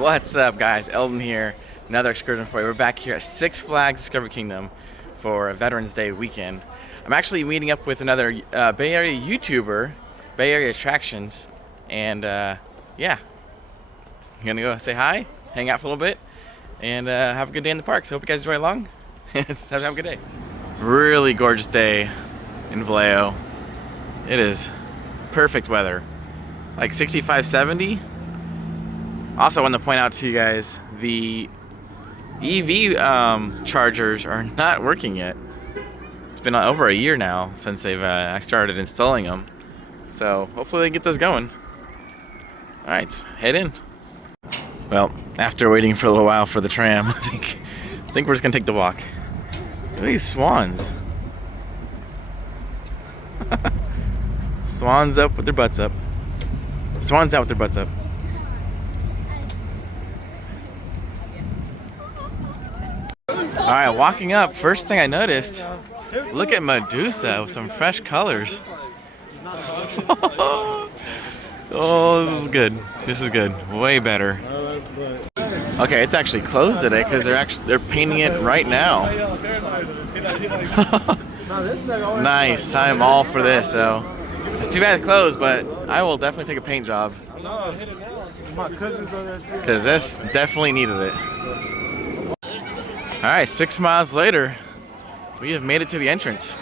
What's up, guys? Eldon here. Another excursion for you. We're back here at Six Flags Discovery Kingdom for Veterans Day weekend. I'm actually meeting up with another Bay Area YouTuber, Bay Area Attractions, and yeah, I'm gonna go say hi, hang out for a little bit, and have a good day in the park. So hope you guys enjoy along. Have a good day. Really gorgeous day in Vallejo. It is perfect weather, like 65, 70. Also, I want to point out to you guys, the EV chargers are not working yet. It's been over a year now since I started installing them. So hopefully they get those going. All right, head in. Well, after waiting for a little while for the tram, I think we're just gonna take the walk. Look at these swans. Swans up with their butts up. Swans out with their butts up. All right, walking up, first thing I noticed, look at Medusa with some fresh colors. Oh, this is good. This is good. Way better. Okay, it's actually closed today because they're painting it right now. Nice. I'm all for this. So it's too bad it's closed, but I will definitely take a paint job because this definitely needed it. All right, 6 miles later, we have made it to the entrance.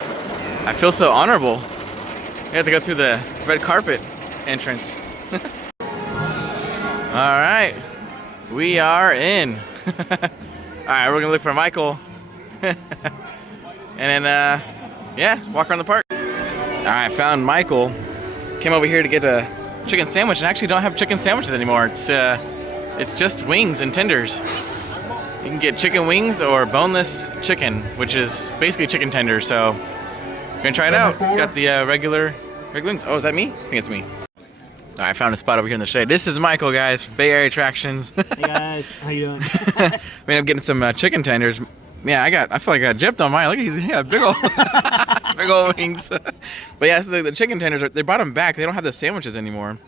I feel so honorable. We have to go through the red carpet entrance. All right, we are in. All right, we're gonna look for Michael. And then, yeah, walk around the park. All right, found Michael. Came over here to get a chicken sandwich, and actually don't have chicken sandwiches anymore. It's just wings and tenders. You can get chicken wings or boneless chicken, which is basically chicken tenders. So we're gonna try it out. Got the regular wings. Oh, is that me? I think it's me. All right, I found a spot over here in the shade. This is Michael, guys, from Bay Area Attractions. Hey guys, how you doing? We ended up getting some chicken tenders. Yeah, I feel like I got gypped on mine. Look, he's got big old wings. But yeah, so the chicken tenders, they brought them back. They don't have the sandwiches anymore.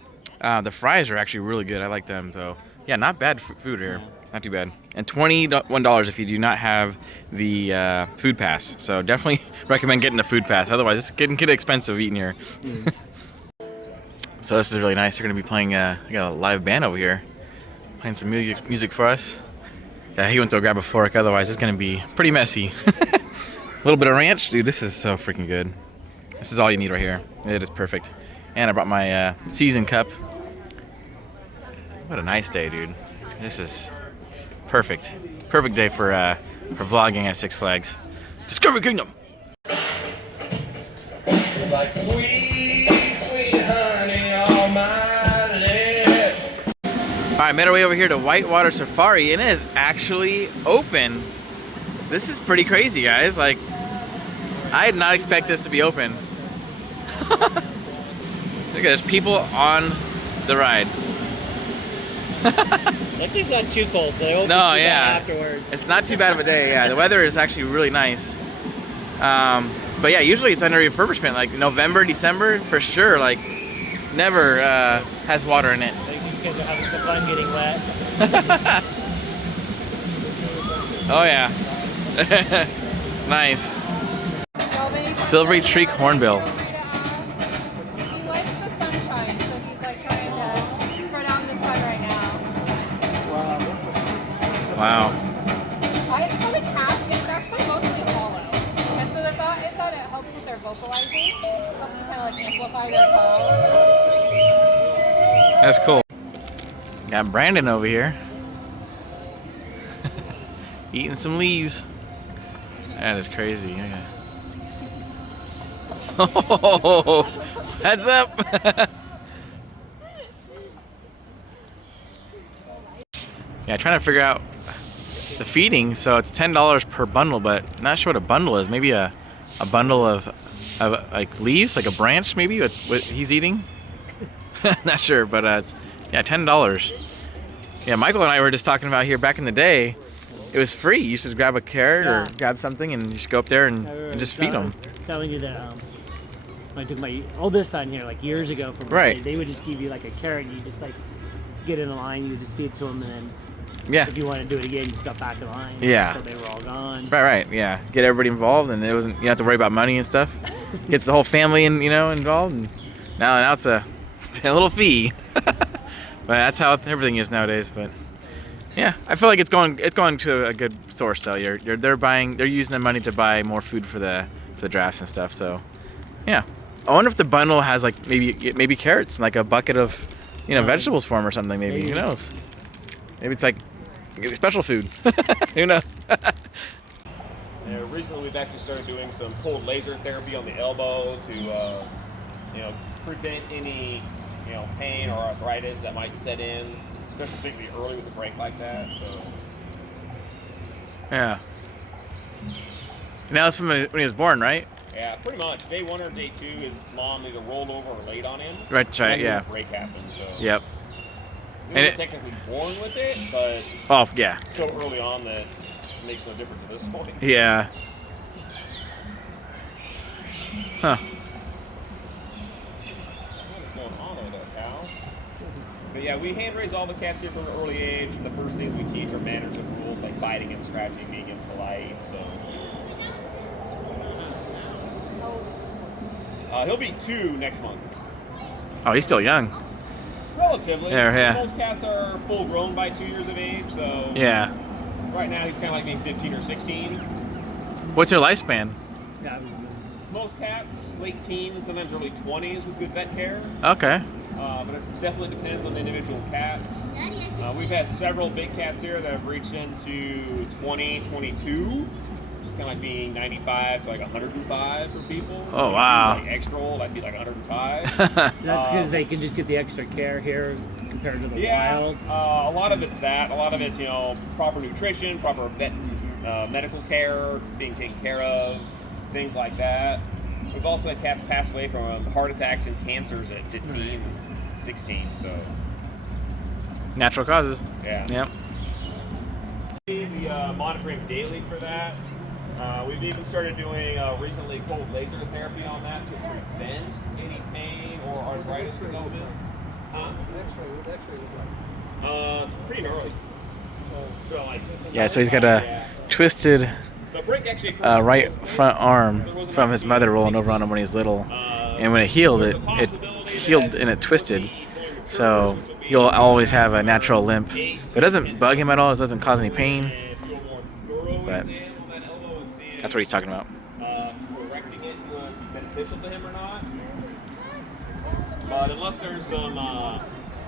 The fries are actually really good. I like them. So yeah, not bad food here. Not too bad. And $21 if you do not have the food pass. So definitely recommend getting the food pass. Otherwise, it's getting expensive eating here. So this is really nice. They're going to be playing, I got a live band over here. Playing some music for us. Yeah, he went to go grab a fork. Otherwise, it's going to be pretty messy. A little bit of ranch. Dude, this is so freaking good. This is all you need right here. It is perfect. And I brought my season cup. What a nice day, dude. This is perfect. Perfect day for vlogging at Six Flags. Discovery Kingdom! It's like sweet, sweet honey on my lips. Alright, made our way over here to Whitewater Safari, and it is actually open. This is pretty crazy, guys. Like, I did not expect this to be open. Look at there's people on the ride. Luckily it's not too cold, so they won't No, be too yeah. bad afterwards. It's not too bad of a day. Yeah, the weather is actually really nice. But yeah, usually it's under refurbishment, like November, December, for sure. Like, never has water in it. Like these kids are having some fun getting wet. Oh yeah. Nice. Silvery Treak Hornbill. He likes the sunshine, so he's like trying to spread out in the sun right now. Wow. It's called a cast, and it's actually mostly hollow. And so the thought is that it helps with their vocalizing. It helps to kind of like amplify their calls. That's cool. Got Brandon over here. Eating some leaves. That is crazy. Okay. Oh, heads up. Yeah, trying to figure out the feeding. So it's $10 per bundle, but not sure what a bundle is. Maybe a bundle of like leaves, like a branch maybe, what he's eating. Not sure, but yeah, $10. Yeah, Michael and I were just talking about here back in the day. It was free. You just grab a carrot or grab something and just go up there and just feed them. Telling you that when I took my oldest son here like years ago from Right. they would just give you like a carrot and you just like get in a line, you just feed to them, and then Yeah. if you want to do it again, you just got back in line. Yeah. So they were all gone. Right. Yeah. Get everybody involved, and it wasn't. You don't have to worry about money and stuff. Gets the whole family involved, and now it's a little fee. But that's how everything is nowadays. But yeah, I feel like it's going to a good source though. They're using the money to buy more food for the drafts and stuff. So yeah, I wonder if the bundle has like maybe carrots, and like a bucket of vegetables for them or something. Maybe who knows? Maybe it's like special food. Who knows? Recently, we've actually started doing some cold laser therapy on the elbow to prevent any pain or arthritis that might set in, especially particularly early with a break like that. So yeah. Now it's from when he was born, right? yeah, pretty much. Day 1 or day 2, his mom either rolled over or laid on him. Right. That's Yeah. when the break happened. So Yep. we were technically born with it, but Oh yeah. so early on that it makes no difference at this point. Yeah. Huh. What's going on over there, pal? But yeah, we hand raise all the cats here from an early age. And the first things we teach are manners and rules, like biting and scratching, being impolite. So How old is this one? he'll be 2 next month. Oh, he's still young. Relatively. Yeah. Most cats are full grown by 2 years of age. So Yeah. right now he's kind of like being 15 or 16. What's their lifespan? Yeah. Most cats, late teens, sometimes early 20s with good vet care. Okay. But it definitely depends on the individual cat. We've had several big cats here that have reached into 20, 22. Just kind of like being 95 to like 105 for people. Oh, wow. Like extra old, I'd be like 105. That's because they can just get the extra care here compared to the wild. A lot of it's that. A lot of it's proper nutrition, proper medical care, being taken care of, things like that. We've also had cats pass away from heart attacks and cancers at 15, 16. So Natural causes. yeah. Yep. We monitor him daily for that. We've even started doing recently cold laser therapy on that to prevent any pain or arthritis development. X-ray look like? It's pretty gnarly. So like Yeah. So he's got a twisted the break actually occurred right front arm from his mother rolling over on him when he was little, and when it healed, it healed and it twisted. So he'll always have a natural limp. It doesn't bug him at all. It doesn't cause any pain. But that's what he's talking about. Correcting it would be beneficial to him or not. But unless there's some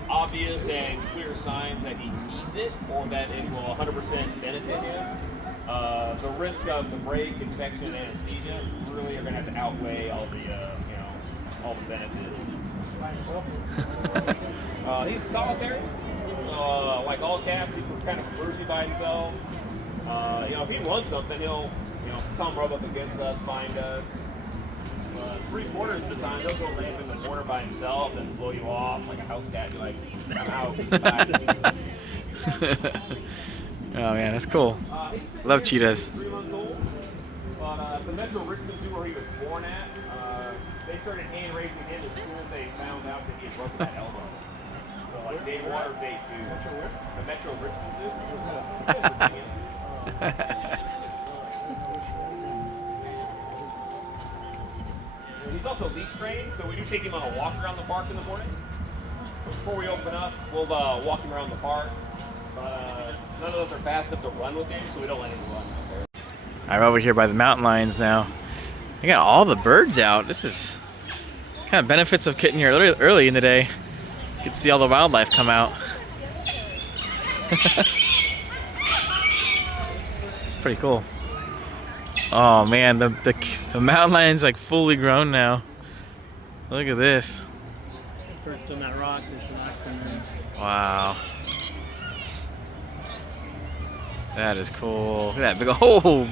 obvious and clear signs that he needs it or that it will 100% benefit him, the risk of the break, infection, and anesthesia really are going to have to outweigh all the benefits. He's solitary. So, like all cats, he kind of prefers to be by himself. If he wants something, he'll come rub up against us, find us. 3/4 of the time, he'll go lay in the corner by himself and blow you off like a house cat. You're like, I'm out. Bye. Oh man, that's cool. Love cheetahs. 3 months old. But the Metro Richmond Zoo where he was born at, they started hand raising him as soon as they found out that he had broken that elbow. So like day 1 or day 2. The Metro Richmond Zoo. He's also leash trained, so we do take him on a walk around the park in the morning. Before we open up, we'll walk him around the park. None of those are fast enough to run with him, so we don't let him run out there. I'm over here by the mountain lions now. I got all the birds out. This is kind of benefits of getting here early in the day. You can see all the wildlife come out. It's pretty cool. Oh man, the mountain lion's like fully grown now. Look at this. Perched on that rock, there's rocks in there. Wow. That is cool. Look at that big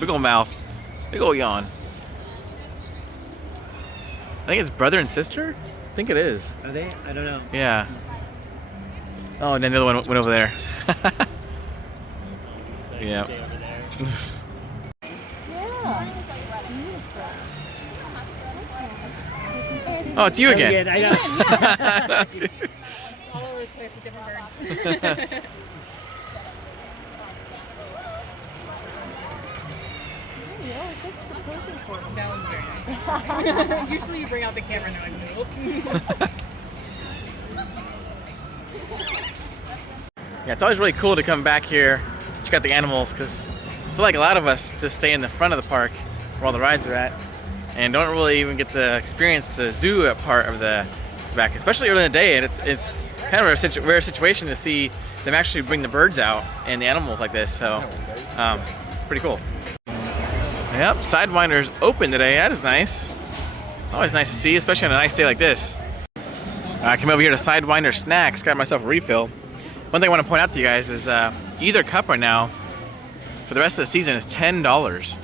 old mouth. Big old yawn. I think it's brother and sister? I think it is. Are they? I don't know. Yeah. Oh, and then the other one went over there. So Yeah. stay over there. Oh, it's you again. I know. That's good. All over always place with different birds. Yeah, thanks for posing for me. That was very nice. Usually you bring out the camera and they're like, nope. Yeah, it's always really cool to come back here, check out the animals, because I feel like a lot of us just stay in the front of the park where all the rides are at and don't really even get to experience the zoo part of the back, especially early in the day. And it's kind of a rare situation to see them actually bring the birds out and the animals like this, so it's pretty cool. Yep, Sidewinder's open today. That is nice. Always nice to see, especially on a nice day like this. I came over here to Sidewinder Snacks, got myself a refill. One thing I want to point out to you guys is either cup right now for the rest of the season is $10.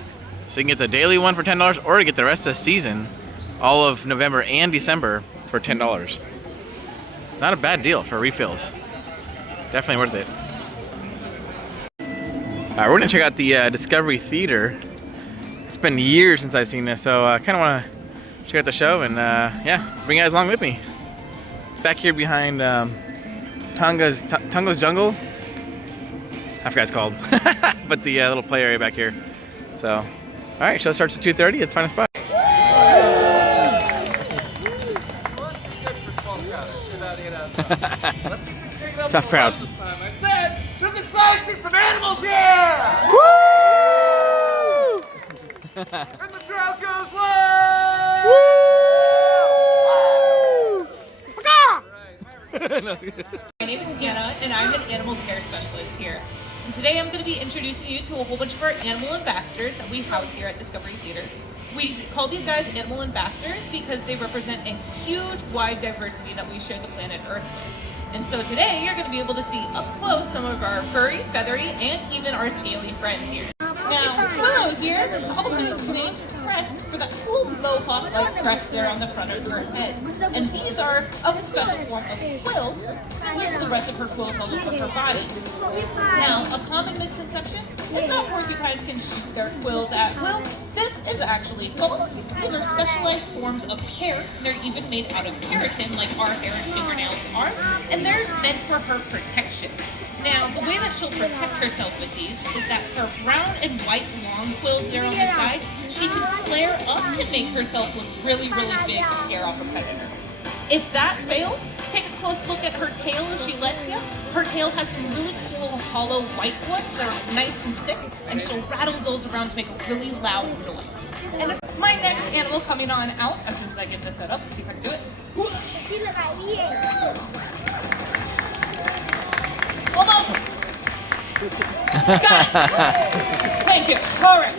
So you can get the daily one for $10 or you get the rest of the season, all of November and December, for $10. It's not a bad deal for refills. Definitely worth it. We're going to check out the Discovery Theater. It's been years since I've seen this, so I kind of want to check out the show and yeah, bring you guys along with me. It's back here behind Tonga's Jungle. I forgot what it's called, but the little play area back here. So, all right, show starts at 2:30. Let's find a spot. Tough crowd. I said, there's exciting some animals here! Woo! And the crowd goes, whoa! My name is Anna, and I'm an animal care specialist here. And today I'm going to be introducing you to a whole bunch of our animal ambassadors that we house here at Discovery Theater. We call these guys animal ambassadors because they represent a huge, wide diversity that we share the planet Earth with. And so today you're going to be able to see up close some of our furry, feathery, and even our scaly friends here. Now, Willow here also is named Crest for that cool mohawk-like crest there on the front of her head. And these are of a special form of quill, similar to the rest of her quills all over her body. Now, a common misconception is that porcupines can shoot their quills at will. This is actually false. These are specialized forms of hair. They're even made out of keratin, like our hair and fingernails are, and they're meant for her protection. Now, the way that she'll protect herself with these is that her brown and white long quills there on the side, she can flare up to make herself look really, really big to scare off a predator. If that fails, take a close look at her tail if she lets you. Her tail has some really cool hollow white ones that are nice and thick, and she'll rattle those around to make a really loud noise. And my next animal coming on out, as soon as I get this set up, let's see if I can do it. Almost. Got it. Thank you. All right.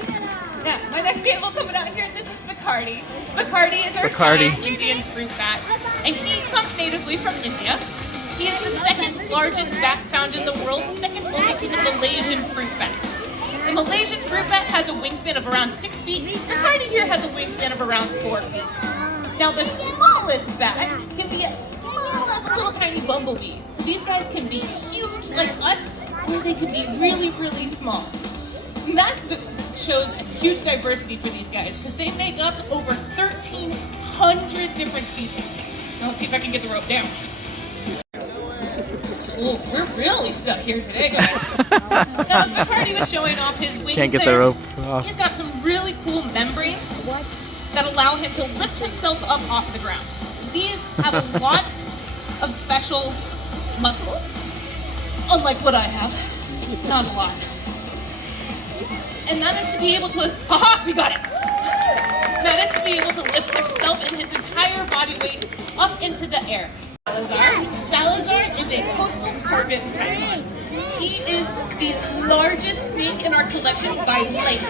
Now, my next animal coming out here, this is Bacardi. Bacardi is our giant Indian fruit bat, and he comes natively from India. He is the second largest bat found in the world, second only to the Malaysian fruit bat. The Malaysian fruit bat has a wingspan of around 6 feet. Bacardi here has a wingspan of around 4 feet. Now, the smallest bat can be as small as a little tiny bumblebee. So these guys can be huge like us, or they can be really, really small. And that shows a huge diversity for these guys because they make up over 1,300 different species. Now let's see if I can get the rope down. Oh, we're really stuck here today, guys. Now, as Bacardi was showing off his wings, Can't get the rope off. He's got some really cool membranes that allow him to lift himself up off the ground. These have a lot of special muscle, unlike what I have. Not a lot. And that is to be able to, haha, we got it. That is to be able to lift himself and his entire body weight up into the air. Salazar is a coastal carpet python. He is the largest snake in our collection by length.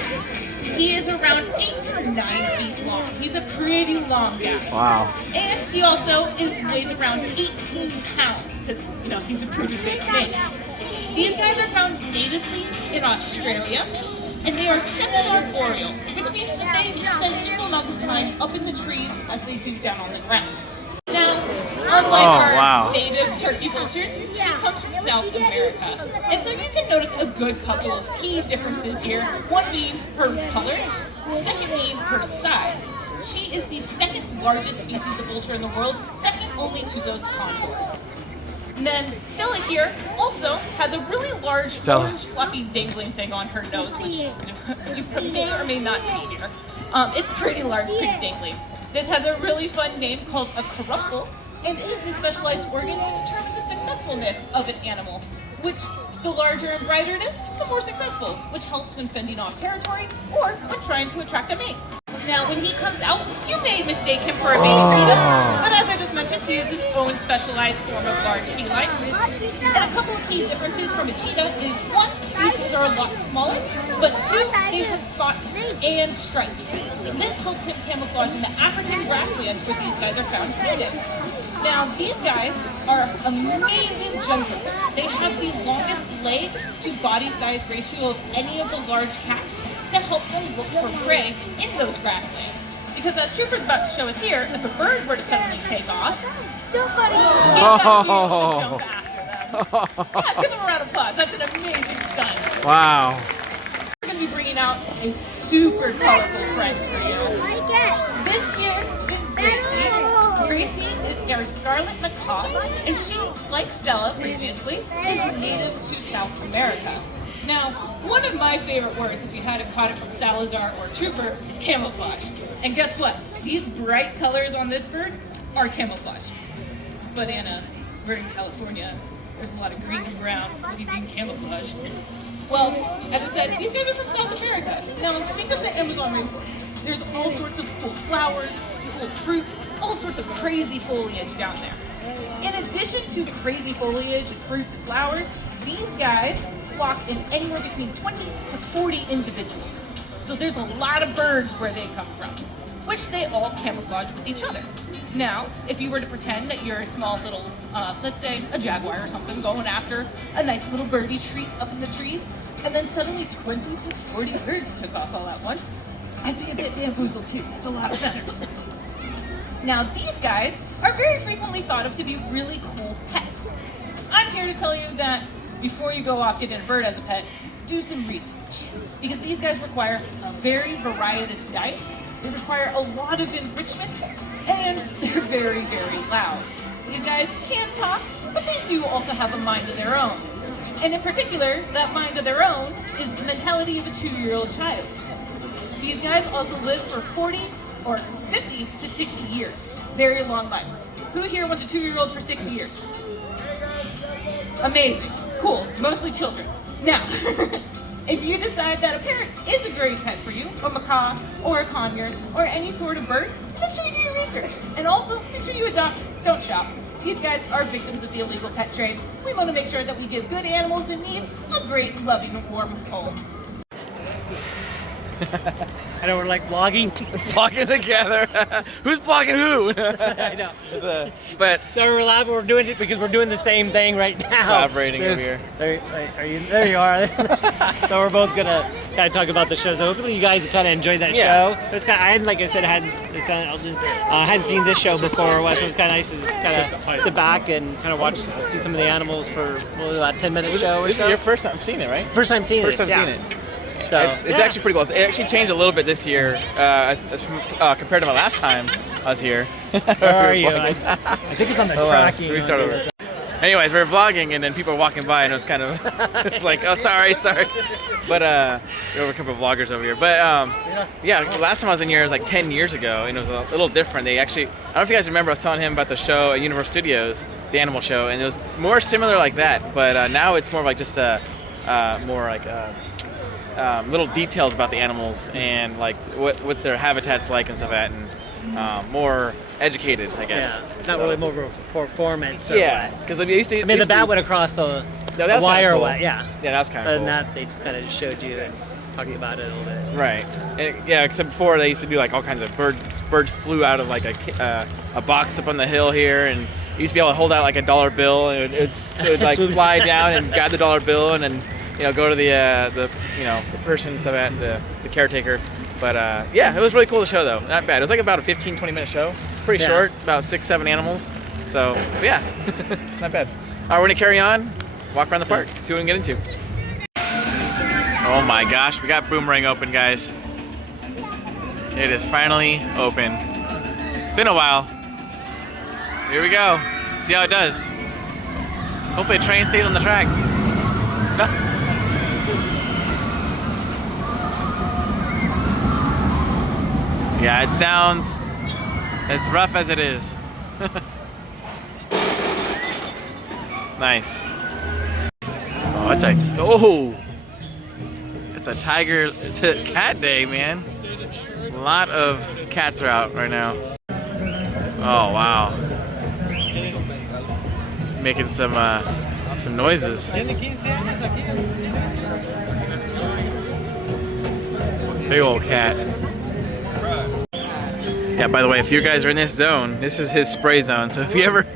He is around 8 to 9 feet long. He's a pretty long guy. Wow. And he also weighs around 18 pounds because, you know, he's a pretty big snake. These guys are found natively in Australia, and they are semi-arboreal, which means that they spend equal amounts of time up in the trees as they do down on the ground. Now, unlike our native turkey vultures, she comes from South America. And so you can notice a good couple of key differences here. One being her color, second being her size. She is the second largest species of vulture in the world, second only to those condors. And then Stella here also has a really large Stella. orange fluffy dangling thing on her nose, which you may or may not see here. It's pretty large, pretty dangly. This has a really fun name called a caruncle, and it is a specialized organ to determine the successfulness of an animal, which the larger and brighter it is, the more successful, which helps when fending off territory or when trying to attract a mate. Now, when he comes out, you may mistake him for a baby cheetah, but as I just mentioned, he is his own specialized form of large feline. And a couple of key differences from a cheetah is, one, these guys are a lot smaller, but two, they have spots and stripes. And this helps him camouflage in the African grasslands where these guys are found native. Now, these guys are amazing jumpers. They have the longest leg to body size ratio of any of the large cats to help them look for prey in those grasslands. Because as Trooper's about to show us here, if a bird were to suddenly take off, he's got to be able to jump after them. Yeah, give them a round of applause. That's an amazing stunt. Wow. We're going to be bringing out a super colorful friend for you. This here is Gracie. Gracie is our scarlet macaw, and she, like Stella previously, is native to South America. Now, one of my favorite words, if you hadn't caught it from Salazar or Trooper, is camouflage. And guess what? These bright colors on this bird are camouflage. But Anna, we're in California. There's a lot of green and brown. What do you mean camouflage? Well, as I said, these guys are from South America. Now, think of the Amazon rainforest. There's all sorts of cool flowers, cool fruits, all sorts of crazy foliage down there. In addition to crazy foliage, fruits, and flowers, these guys flock in anywhere between 20 to 40 individuals. So there's a lot of birds where they come from, which they all camouflage with each other. Now, if you were to pretend that you're a small little, let's say a jaguar or something, going after a nice little birdie treat up in the trees, and then suddenly 20 to 40 birds took off all at once, I'd be a bit bamboozled too. That's a lot of feathers. Now, these guys are very frequently thought of to be really cool pets. I'm here to tell you that before you go off getting a bird as a pet, do some research. Because these guys require a very varietous diet, they require a lot of enrichment, and they're very, very loud. These guys can talk, but they do also have a mind of their own. And in particular, that mind of their own is the mentality of a 2-year-old child. These guys also live for 40 or 50 to 60 years. Very long lives. Who here wants a 2-year-old for 60 years? Amazing. Cool. Mostly children. Now, if you decide that a parrot is a great pet for you, a macaw or a conure or any sort of bird, make sure you do your research. And also, make sure you adopt, don't shop. These guys are victims of the illegal pet trade. We want to make sure that we give good animals in need a great, loving, warm home. I know we're like vlogging. Vlogging together. Who's vlogging who? I know. But So we're live. We're doing it because we're doing the same thing right now. collaborating over here. There you are. So we're both gonna kind of talk about the show. So hopefully you guys kind of enjoyed that show. It's kind of, I hadn't, like I said, hadn't seen this show before, so it's kind of nice to just kind of sit back and kind of see some of the animals for about 10-minute show or This so. is your first time seeing it, right? First time seeing First time it. seeing it. So, It's actually pretty cool. It actually changed a little bit this year compared to my last time I was here. Where are you? I think it's on the tracking. Restart over. Anyways, we were vlogging and then people were walking by and it was kind of, it's like, oh, sorry. But there were a couple of vloggers over here. But yeah, last time I was in here, it was like 10 years ago and it was a little different. They actually, I don't know if you guys remember, I was telling him about the show at Universal Studios, the animal show, and it was more similar like that. But now it's more like just little details about the animals and like what their habitat's like and stuff like that, and more educated, I guess. Yeah, not really more of a performance. Yeah, because I used to. I mean, the bat went across the was wire. cool. Yeah, that was kind of cool. cool. And that they just kind of showed you and talking about it a little bit. Right. And, yeah, except before they used to do like all kinds of birds flew out of like a box up on the hill here, and you used to be able to hold out like a $1 bill, and it would like fly down and grab the $1 bill, and then go to the person, stuff at the caretaker. But yeah, it was really cool to show though. Not bad. It was like about a 15-20 minute show. Pretty short, about 6-7 animals. So yeah, not bad. All right, we're gonna carry on, walk around the park, see what we can get into. Oh my gosh, we got Boomerang open, guys. It is finally open. Been a while. Here we go. See how it does. Hopefully the train stays on the track. No. Yeah, it sounds as rough as it is. Nice. Oh, it's a tiger, it's a cat day, man. A lot of cats are out right now. Oh wow. It's making some noises. Big old cat. Yeah, by the way, if you guys are in this zone, this is his spray zone. So if you ever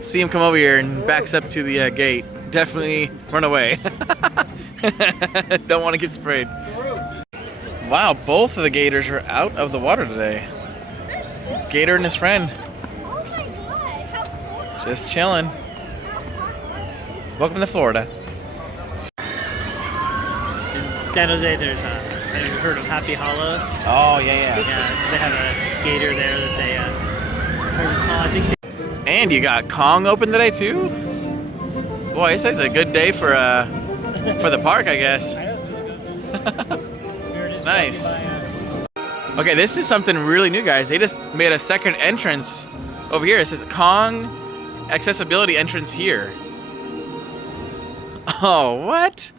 see him come over here and backs up to the gate, definitely run away. Don't want to get sprayed. Wow, both of the gators are out of the water today. Gator and his friend. Just chilling. Welcome to Florida. In San Jose, there's have you heard of Happy Hollow? Oh, yeah. Yeah, so they have a gator there that they I think And you got Kong open today too? Boy, this is a good day for the park, I guess. Nice. Okay, this is something really new, guys. They just made a second entrance over here. It says Kong accessibility entrance here. Oh, what?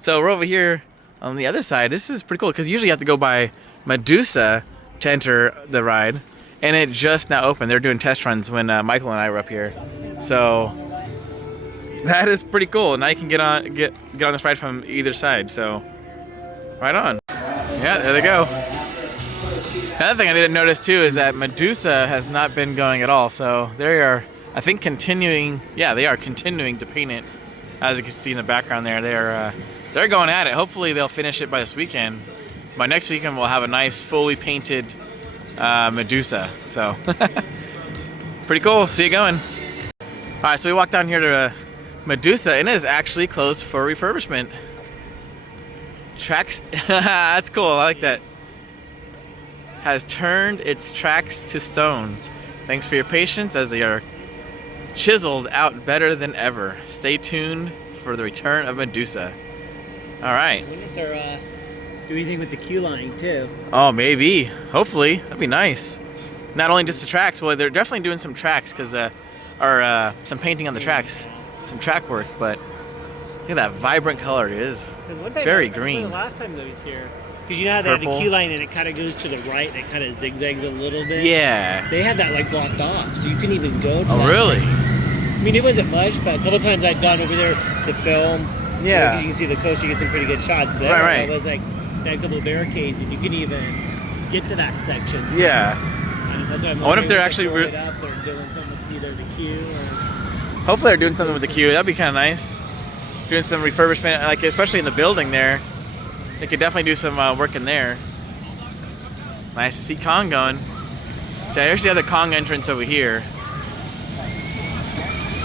So we're over here on the other side. This is pretty cool because usually you have to go by Medusa to enter the ride, and it just now opened. They're doing test runs when Michael and I were up here. So that is pretty cool. Now you can get on this ride from either side. So right on. Yeah, there they go. Another thing I didn't notice too is that Medusa has not been going at all. So they are, I think, continuing. Yeah, they are continuing to paint it. As you can see in the background there, they're going at it. Hopefully they'll finish it by this weekend. By next weekend we'll have a nice fully painted Medusa. So pretty cool. See it going. All right, so we walked down here to Medusa, and it is actually closed for refurbishment. Tracks. That's cool. I like that. Has turned its tracks to stone. Thanks for your patience as they are chiseled out better than ever. Stay tuned for the return of Medusa. All right. I wonder if they're do anything with the queue line too. Oh, maybe. Hopefully. That'd be nice. Not only just the tracks. Well, they're definitely doing some tracks because or some painting on the tracks, some track work. But look at that vibrant color. It is very green. The last time that was here, because you know how they have the queue line and it kind of goes to the right and it kind of zigzags a little bit. Yeah. They had that like blocked off, so you couldn't even go. To Oh, really? I mean, it wasn't much, but a couple times I'd gone over there to film. Yeah. You can see the coast, you get some pretty good shots there. Right. It was like they had a couple of barricades, and you couldn't even get to that section. So, Yeah. and that's why I'm I wonder if they're wondering actually if they're doing something with either the queue or. Hopefully they're doing something with the queue. That'd be kind of nice. Doing some refurbishment, like especially in the building there. They could definitely do some work in there. Nice to see Kong going. So there's the other Kong entrance over here.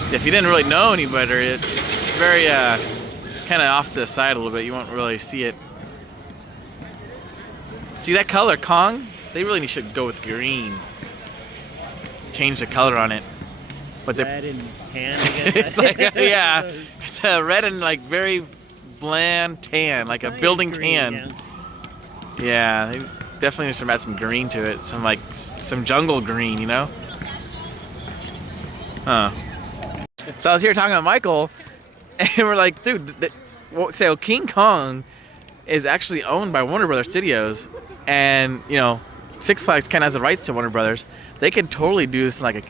See, if you didn't really know any better, it's very kind of off to the side a little bit. You won't really see it. See that color, Kong? They really should go with green. Change the color on it. But red and tan, I guess. It's like yeah, it's a red and like very bland tan, like a building tan. Yeah, they definitely need to add some green to it, some jungle green, you know? Huh. So I was here talking to Michael, and we're like, dude, so King Kong is actually owned by Warner Brothers Studios, and you know, Six Flags kind of has the rights to Warner Brothers. They could totally do this like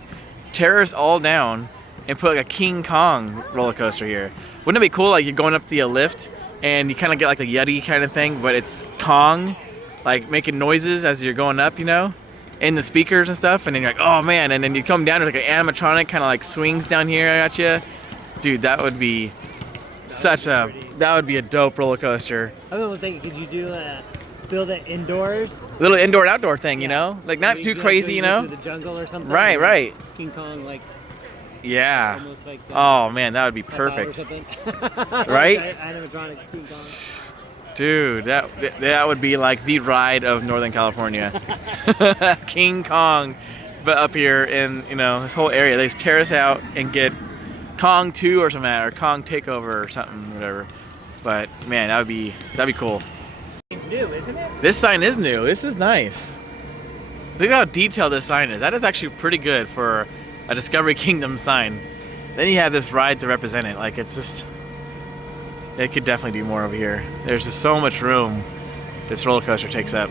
tear us all down and put like a King Kong roller coaster here. Wouldn't it be cool? Like you're going up the lift and you kind of get like a Yeti kind of thing, but it's Kong, like making noises as you're going up, you know, in the speakers and stuff. And then you're like, oh man! And then you come down to like an animatronic kind of like swings down here at you. Dude, that would be a dope roller coaster. I was thinking, could you build it indoors? A little indoor and outdoor thing, you know, like not too crazy, you know. Through the jungle or something. Right. King Kong, like. Yeah. Almost like oh man, that would be perfect. Right? Animatronic King Kong. Dude, that would be like the ride of Northern California. King Kong, but up here in, you know, this whole area, they just tear us out and get Kong 2 or something, or Kong Takeover or something, whatever. But man, that'd be cool. It's new, isn't it? This sign is new. This is nice. Look at how detailed this sign is. That is actually pretty good for a Discovery Kingdom sign. Then you have this ride to represent it. Like, it's just, it could definitely do more over here. There's just so much room this roller coaster takes up.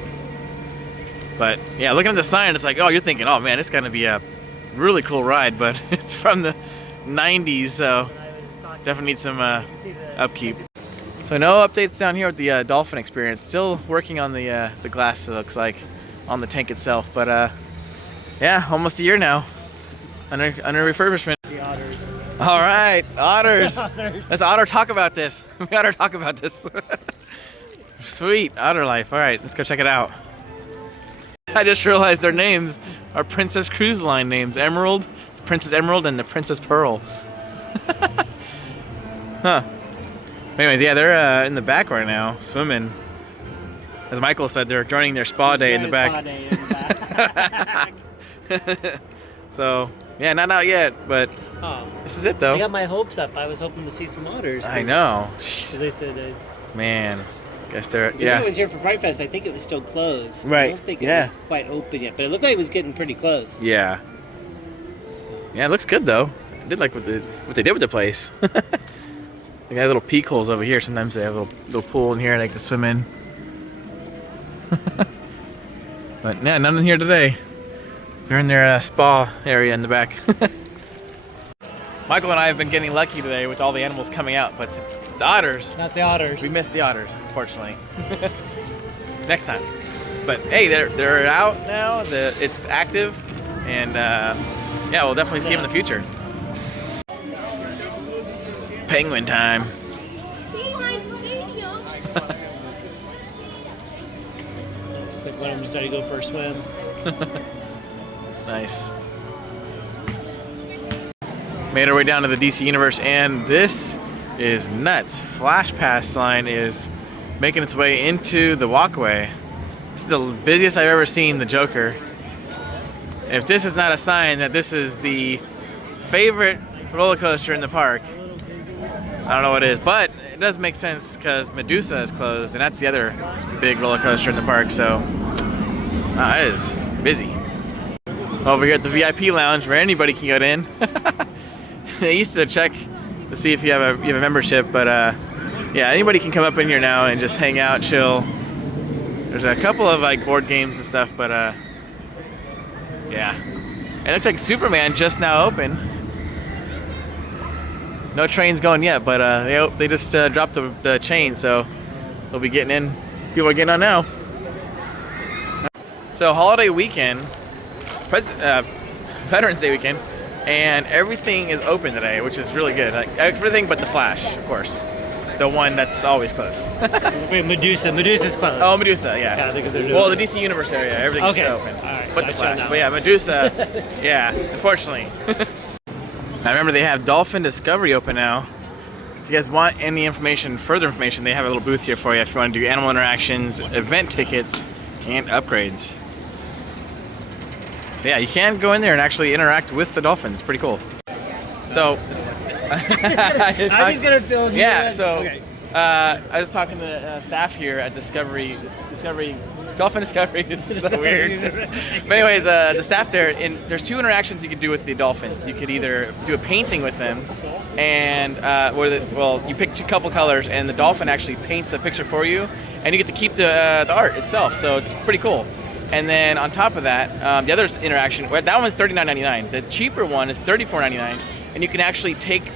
But yeah, looking at the sign, it's like, oh, you're thinking, oh man, it's gonna be a really cool ride, but it's from the 90s, so definitely needs some upkeep. So no updates down here with the dolphin experience. Still working on the glass, it looks like, on the tank itself. But yeah, almost a year now under refurbishment. The otters. All right, otters. Otters. Let's Otter talk about this. We gotta talk about this. Sweet, Otter life. All right, let's go check it out. I just realized their names are Princess Cruise Line names. Emerald, Princess Emerald, and the Princess Pearl. Huh. Anyways, yeah, they're in the back right now, swimming. As Michael said, they're joining their spa day in the back. So, yeah, not out yet, but this is it, though. I got my hopes up. I was hoping to see some otters. I know. They said, man, guess they're, when I was here for Fright Fest, I think it was still closed. Right. I don't think it was quite open yet, but it looked like it was getting pretty close. Yeah. Yeah, it looks good, though. I did like what they did with the place. They got little peek holes over here. Sometimes they have a little pool in here they can swim in. But yeah, none in here today. They're in their spa area in the back. Michael and I have been getting lucky today with all the animals coming out, but the otters. Not the otters. We missed the otters, unfortunately. Next time. But hey, they're out now. It's active, and yeah, we'll definitely see them in the future. Penguin time. Feline Stadium. It's like when I'm deciding to go for a swim. Nice. Made our way down to the DC Universe, and this is nuts. Flash Pass sign is making its way into the walkway. This is the busiest I've ever seen the Joker. If this is not a sign that this is the favorite roller coaster in the park, I don't know what it is, but it does make sense because Medusa is closed, and that's the other big roller coaster in the park, so it is busy. Over here at the VIP lounge where anybody can get in. They used to check to see if you have a membership, but yeah, anybody can come up in here now and just hang out, chill. There's a couple of like board games and stuff, but yeah. And it looks like Superman just now opened. No trains going yet, but they just dropped the chain, so they'll be getting in. People are getting on now. So holiday weekend, Veterans Day weekend, and everything is open today, which is really good. Like everything but the Flash, of course, the one that's always closed. Wait, Medusa's closed. Oh, Medusa, yeah. Yeah, because they're doing well, the DC Universe area, everything's okay. open, All right, but the Flash. now. But yeah, Medusa, yeah, unfortunately. I remember they have Dolphin Discovery open now. If you guys want any information, further information, they have a little booth here for you if you want to do animal interactions, event tickets, and upgrades. So yeah, you can go in there and actually interact with the dolphins. It's pretty cool. So I'm just gonna film you. yeah, so okay. I was talking to staff here at Discovery, Dolphin Discovery. This is so weird. But anyways, the staff there, there's two interactions you could do with the dolphins. You could either do a painting with them, and you pick a couple colors, and the dolphin actually paints a picture for you, and you get to keep the art itself. So it's pretty cool. And then on top of that, the other interaction, that one's $39.99. The cheaper one is $34.99, and you can actually take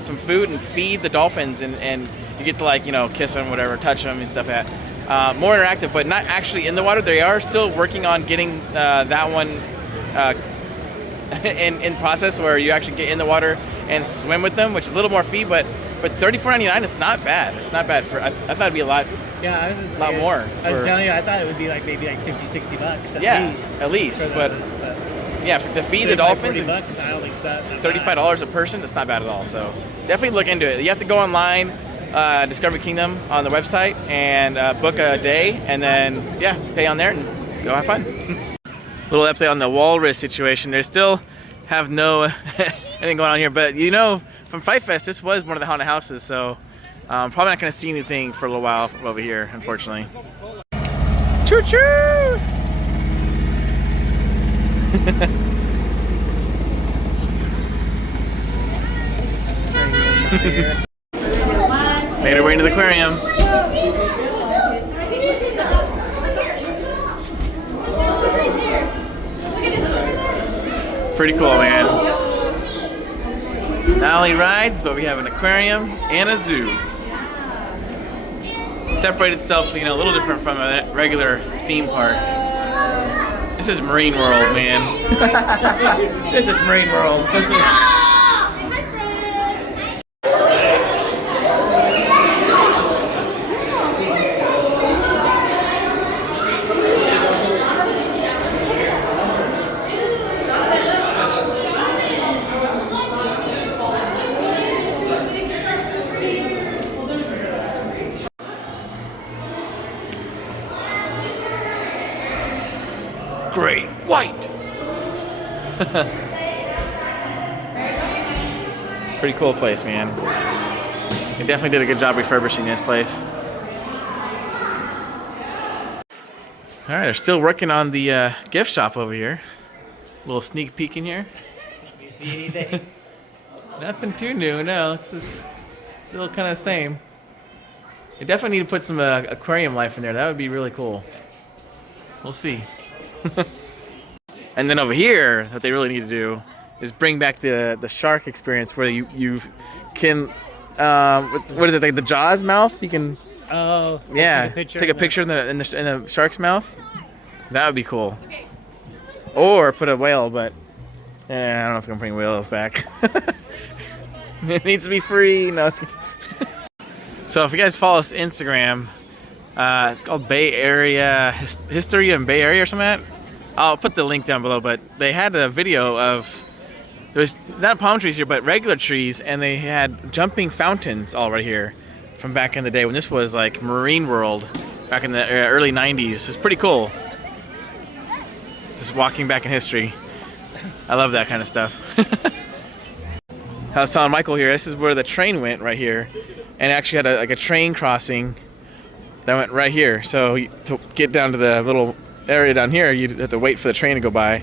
some food and feed the dolphins, and you get to kiss them, whatever, touch them and stuff like that. More interactive, but not actually in the water. They are still working on getting that one in process where you actually get in the water and swim with them, which is a little more fee, but for $34.99, it's not bad. It's not bad. I thought it'd be a lot. Yeah, I was a lot more. I was telling you, I thought it would be maybe $50, $60 at least. But yeah, to feed the dolphins, $40, I don't think that. $35 a person. That's not bad at all. So definitely look into it. You have to go online, Discovery Kingdom on the website, and book a day, and then pay on there and go have fun. Little update on the Walrus situation. They still have no anything going on here, but from from Fight Fest, this was one of the haunted houses, so probably not going to see anything for a little while over here, unfortunately. Choo choo! Made our way into the aquarium. Pretty cool, man. Not only rides, but we have an aquarium and a zoo. Separate itself, you know, a little different from a regular theme park. This is Marine World, man. This is Marine World. Great white. Pretty cool place, man. They definitely did a good job refurbishing this place. All right, they're still working on the gift shop over here. A little sneak peek in here. Do you see anything? Nothing too new, no. It's still kind of the same. They definitely need to put some aquarium life in there. That would be really cool. We'll see. And then over here, what they really need to do is bring back the shark experience where you can, what is it, like the Jaws mouth? You can, yeah, take a picture in the shark's mouth. That would be cool. Or put a whale, but I don't know if I'm gonna bring whales back. It needs to be free. No, it's So if you guys follow us on Instagram, it's called Bay Area History in Bay Area or something like that. I'll put the link down below, but they had a video of, there's not palm trees here, but regular trees, and they had jumping fountains all right here from back in the day when this was like Marine World back in the early 90s. It's pretty cool. Just walking back in history. I love that kind of stuff. I was telling Michael here, this is where the train went right here, and it actually had a train crossing that went right here. So to get down to the little area down here, you'd have to wait for the train to go by,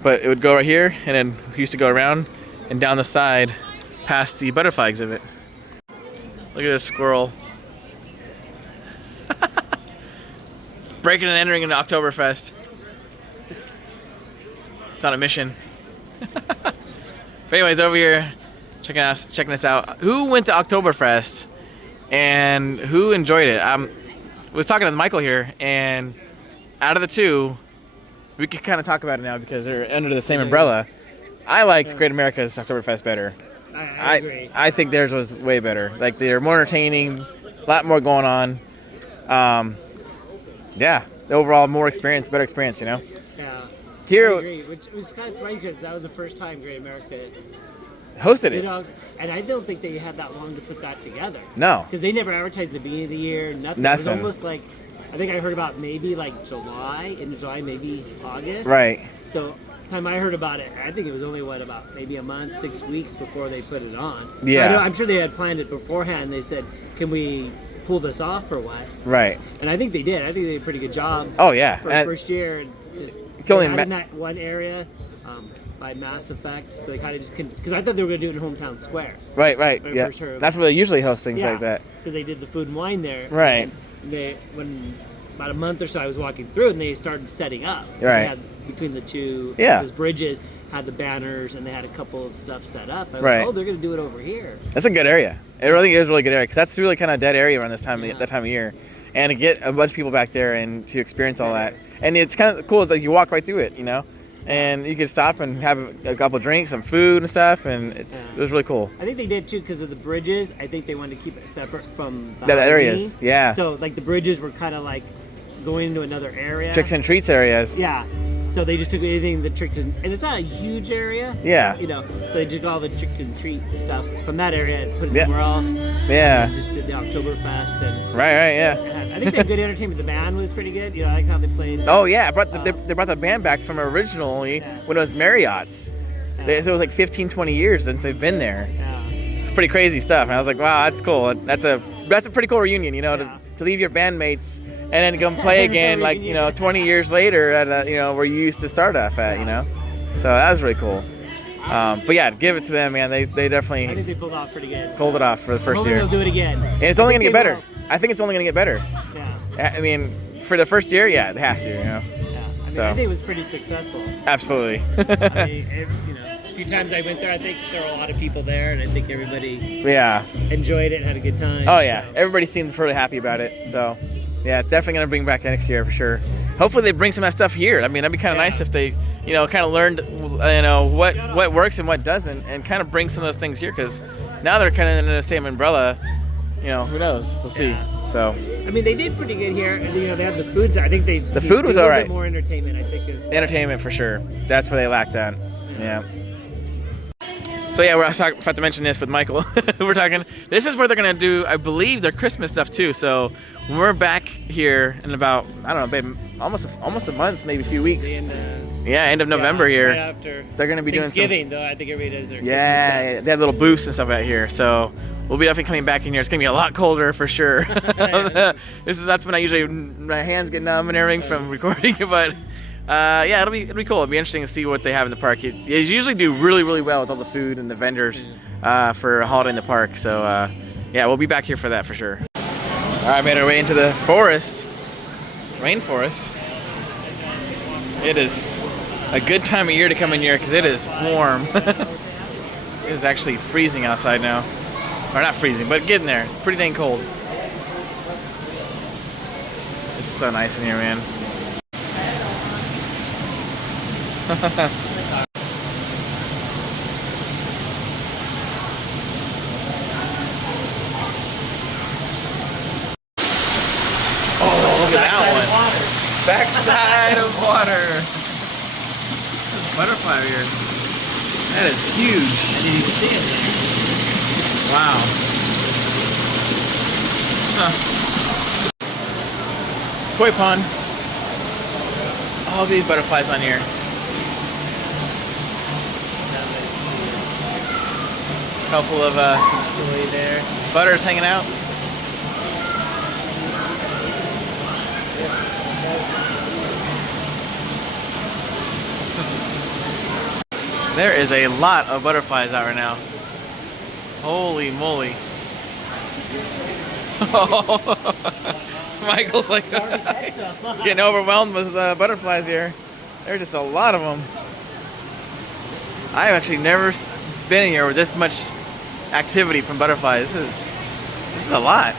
but it would go right here, and then we used to go around and down the side past the butterfly exhibit. Look at this squirrel. Breaking and entering into Octoberfest. It's on a mission. But anyways, over here checking us out. Who went to Octoberfest and who enjoyed it? I was talking to Michael here, and out of the two, we could kind of talk about it now because they're under the same umbrella. I liked Great America's Octoberfest better. I agree. I think theirs was way better. Like, they're more entertaining, a lot more going on. Yeah, overall more experience, better experience, you know? Yeah. Here, I agree, which was kind of funny because that was the first time Great America hosted it. And I don't think they had that long to put that together. No. Because they never advertised the beginning of the year, nothing. It was almost like, I think I heard about maybe like July, maybe August. Right. So, time I heard about it, I think it was only, about maybe a month, 6 weeks before they put it on. Yeah. I'm sure they had planned it beforehand. They said, can we pull this off or what? Right. And I think they did. I think they did a pretty good job. Oh, yeah. For the first year. And just in that one area by Mass Effect. So they kind of just because I thought they were going to do it in Hometown Square. Right, yeah. That's where they usually host things like that. Because they did the food and wine there. Right. When about a month or so I was walking through and they started setting up. Right. They had, between the two those bridges, had the banners and they had a couple of stuff set up. I was like, oh, they're going to do it over here. That's a good area. It really is a really good area because that's really kind of dead area around that time of year. And to get a bunch of people back there and to experience all that. And it's kind of cool, it's like you walk right through it, you know? And you could stop and have a couple drinks, some food and stuff, and it was really cool. I think they did too because of the bridges. I think they wanted to keep it separate from the areas. Yeah. So like the bridges were kind of like going into another area. Tricks and treats areas. Yeah. So they just took anything the tricks and it's not a huge area. Yeah. You know, so they took all the trick and treat stuff from that area and put it somewhere else. Yeah. And just did the Octoberfest and. Right. Yeah. And I think they had good entertainment. The band was pretty good. You know, I like how they played. Oh yeah, they brought the band back from originally when it was Marriott's. So it was like 15, 20 years since they've been there. Yeah. It's pretty crazy stuff. And I was like, wow, that's cool. That's a pretty cool reunion, you know, Yeah. to leave your bandmates and then come play again, like, you know, 20 years later at you know, where you used to start off at, you know. So that was really cool. But yeah, give it to them, man. They I think definitely they pulled off pretty good. pulled it off for the first Hopefully year. they'll do it again. And it's only I gonna think get they better. I think it's only gonna get better. will. Yeah. I mean, for the first year, yeah, it has to, you know. Yeah. I mean, So. I think it was pretty successful. Absolutely. I mean, you know, a few times I went there, I think there were a lot of people there, and I think everybody Yeah. enjoyed it and had a good time. Oh yeah. so. Everybody seemed really happy about it. So, yeah, definitely gonna bring back next year for sure. Hopefully they bring some of that stuff here. I mean, that'd be kind of nice if they, you know, kind of learned, you know, what works and what doesn't, and kind of bring some of those things here. Because now they're kind of in the same umbrella. You know, who knows? We'll see. Yeah. So. I mean, they did pretty good here. And, you know, they had the food. I think The food was a little alright. bit more entertainment, I think. Entertainment for sure. That's where they lacked that. Yeah. So yeah, I forgot to mention this with Michael. We're talking. This is where they're gonna do, I believe, their Christmas stuff too. So when we're back here in about, I don't know, babe, almost a month, maybe a few weeks. Yeah, end of November here. Right after They're gonna be doing some. Thanksgiving, though. I think everybody does their Yeah, Christmas stuff. they have little booths and stuff out here. So we'll be definitely coming back in here. It's gonna be a lot colder for sure. That's when I usually, my hands get numb and everything from recording. But yeah, it'll be cool. It'll be interesting to see what they have in the park. They usually do really well with all the food and the vendors for a holiday in the park. So yeah, we'll be back here for that for sure. All right, made our way into the forest, rainforest. It is a good time of year to come in here because it is warm. It is actually freezing outside now. Or not freezing, but getting there. Pretty dang cold. It's so nice in here, man. Oh, look at that one. Backside of water. Butterfly here. That is huge. You can see it Wow. Huh. Koi pond. All these butterflies on here. Couple of there. butters hanging out. There is a lot of butterflies out right now. Holy moly. Michael's like getting overwhelmed with butterflies here. There's just a lot of them. I've actually never been here with this much activity from butterflies. This is a lot.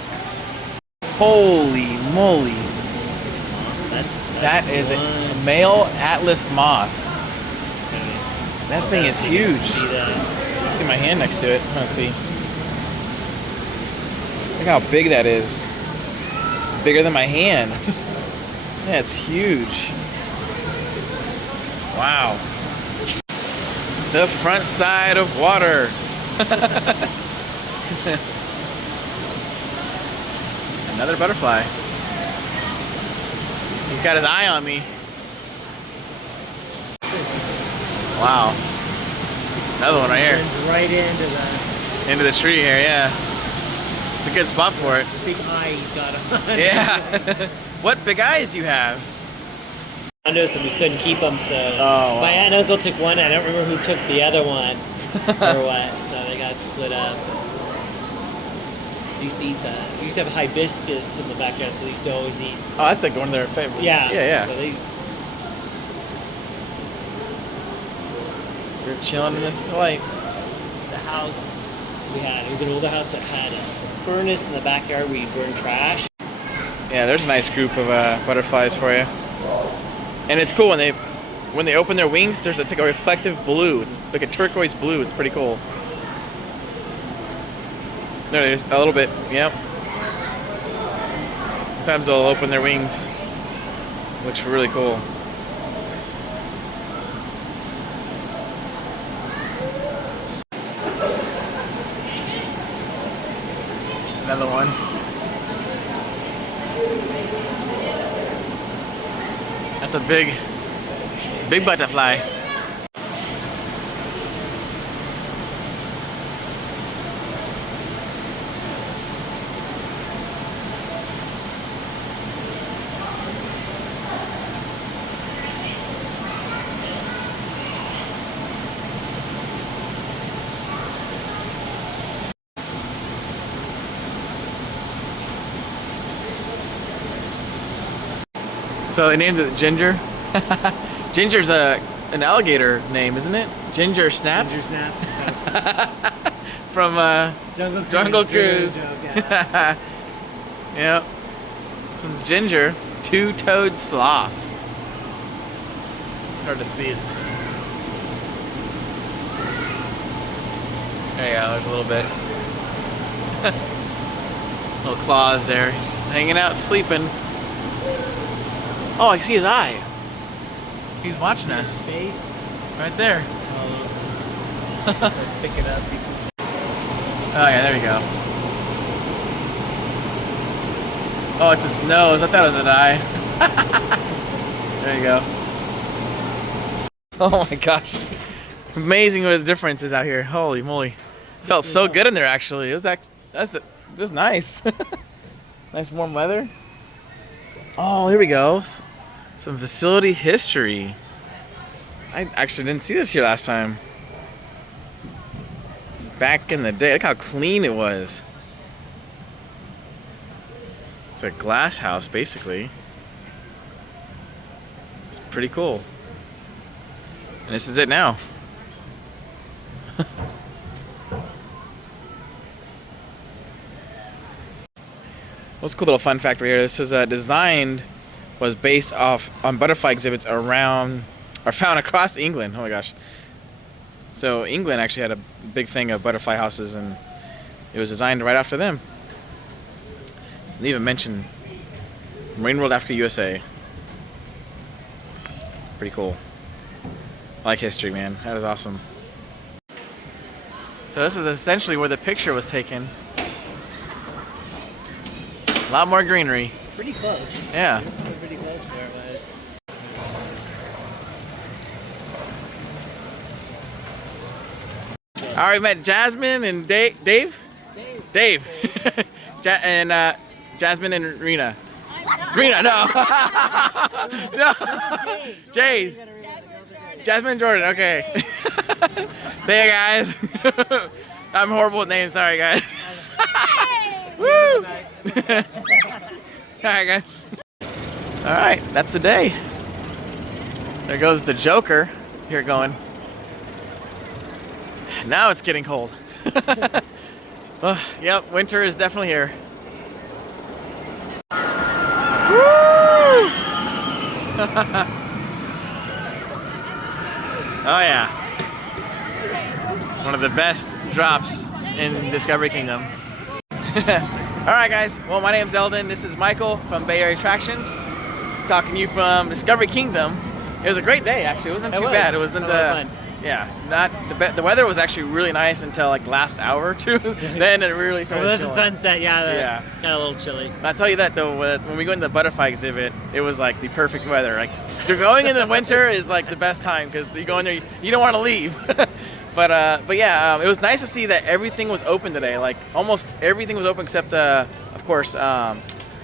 Holy moly. That is a male Atlas moth. That thing is huge. I see my hand next to it. Let's see. Look how big that is. It's bigger than my hand. Yeah, it's huge. Wow. The front side of water. Another butterfly. He's got his eye on me. Wow. Another one right here. Right Into the tree here, yeah. It's a good spot for it. big eye he's got on. Yeah. What big eyes you have. Condos and we couldn't keep them, so wow. my aunt and uncle took one. I don't remember who took the other one or what. So they got split up. We used to eat that. We used to have hibiscus in the backyard, so they used to always eat. Oh, that's like one of their favorites. Yeah. Yeah. So they, You're chilling in the light. the house we had, it was an older house that had a furnace in the backyard where you burn trash. Yeah, there's a nice group of butterflies for you. And it's cool when they open their wings. There's like a reflective blue. It's like a turquoise blue. It's pretty cool. There it is, a little bit. Yep. Sometimes they'll open their wings. Looks really cool. Another one. That's a big So they named it Ginger. Ginger's an alligator name, isn't it? Ginger Snaps. Ginger Snap. From Jungle Cruise. Yeah. Yep. This one's Ginger, two-toed sloth. It's hard to see. It's there you go. There's a little bit. Little claws there. He's just hanging out, sleeping. Oh, I see his eye. He's watching us. Face. Right there. Pick it up. Oh yeah, there we go. Oh, it's his nose. I thought it was an eye. There you go. Oh my gosh. Amazing what the difference is out here. Holy moly. Felt so good in there actually. It was that's nice. Nice warm weather. Oh, here we go. Some facility history. I actually didn't see this here last time. Back in the day, look how clean it was. It's a glass house, basically. It's pretty cool. And this is it now. What's a cool little fun fact right here? This is was based off on butterfly exhibits around or found across England. Oh my gosh. So England actually had a big thing of butterfly houses, and it was designed right after them. They even mentioned Marine World Africa, USA. Pretty cool. I like history, man. That is awesome. So this is essentially where the picture was taken. A lot more greenery. Pretty close. Yeah. We're pretty close there, but. I already met Jasmine and Dave. Dave. And Jasmine and Rena. Rena, no. No. Jays. Jasmine and Jordan, okay. Say hey, guys. I'm horrible with names, sorry, guys. Woo! Alright, guys. Alright, that's the day. There goes the Joker. Here going. Now it's getting cold. Yep, winter is definitely here. Woo! Oh yeah. One of the best drops in Discovery Kingdom. Alright guys, well my name's Eldon, this is Michael from Bay Area Attractions, talking to you from Discovery Kingdom. It was a great day actually, it wasn't too bad. It wasn't fun. yeah, not the weather was actually really nice until like the last hour or two. Then it really started Well, that's the chilling. sunset, yeah. Yeah. Got a little chilly. I'll tell you that though, when we go into the butterfly exhibit, it was like the perfect weather. Like, you're going in the winter is like the best time because you go in there, you don't want to leave. But yeah, it was nice to see that everything was open today. Like almost everything was open except, of course,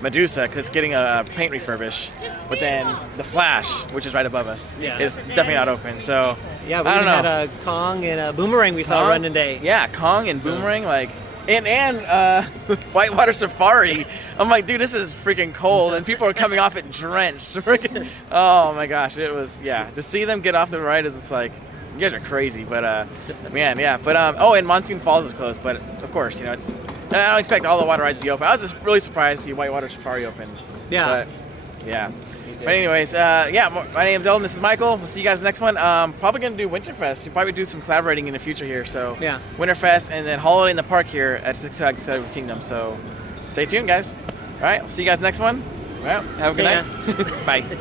Medusa, because it's getting a paint refurbish. But then the Flash, which is right above us, is definitely not open. So Yeah, we I don't had know. a Kong and a Boomerang we saw Kong? run today. Yeah, Kong and Boomerang, like, and Whitewater Safari. I'm like, dude, this is freaking cold, and people are coming off it drenched. Freaking, oh my gosh, it was, yeah. To see them get off the ride is just like, you guys are crazy, but man, yeah. But oh, and Monsoon Falls is closed, but of course, you know, it's. I don't expect all the water rides to be open. I was just really surprised to see Whitewater Safari open. Yeah. But, yeah. But anyways, yeah, my name's Eldon. This is Michael. We'll see you guys next one. Probably gonna do Winterfest. We'll probably do some collaborating in the future here. So Yeah. Winterfest and then Holiday in the Park here at Six Flags Discovery Kingdom. So stay tuned, guys. All right, we'll see you guys next one. Well, have a See good night. Bye.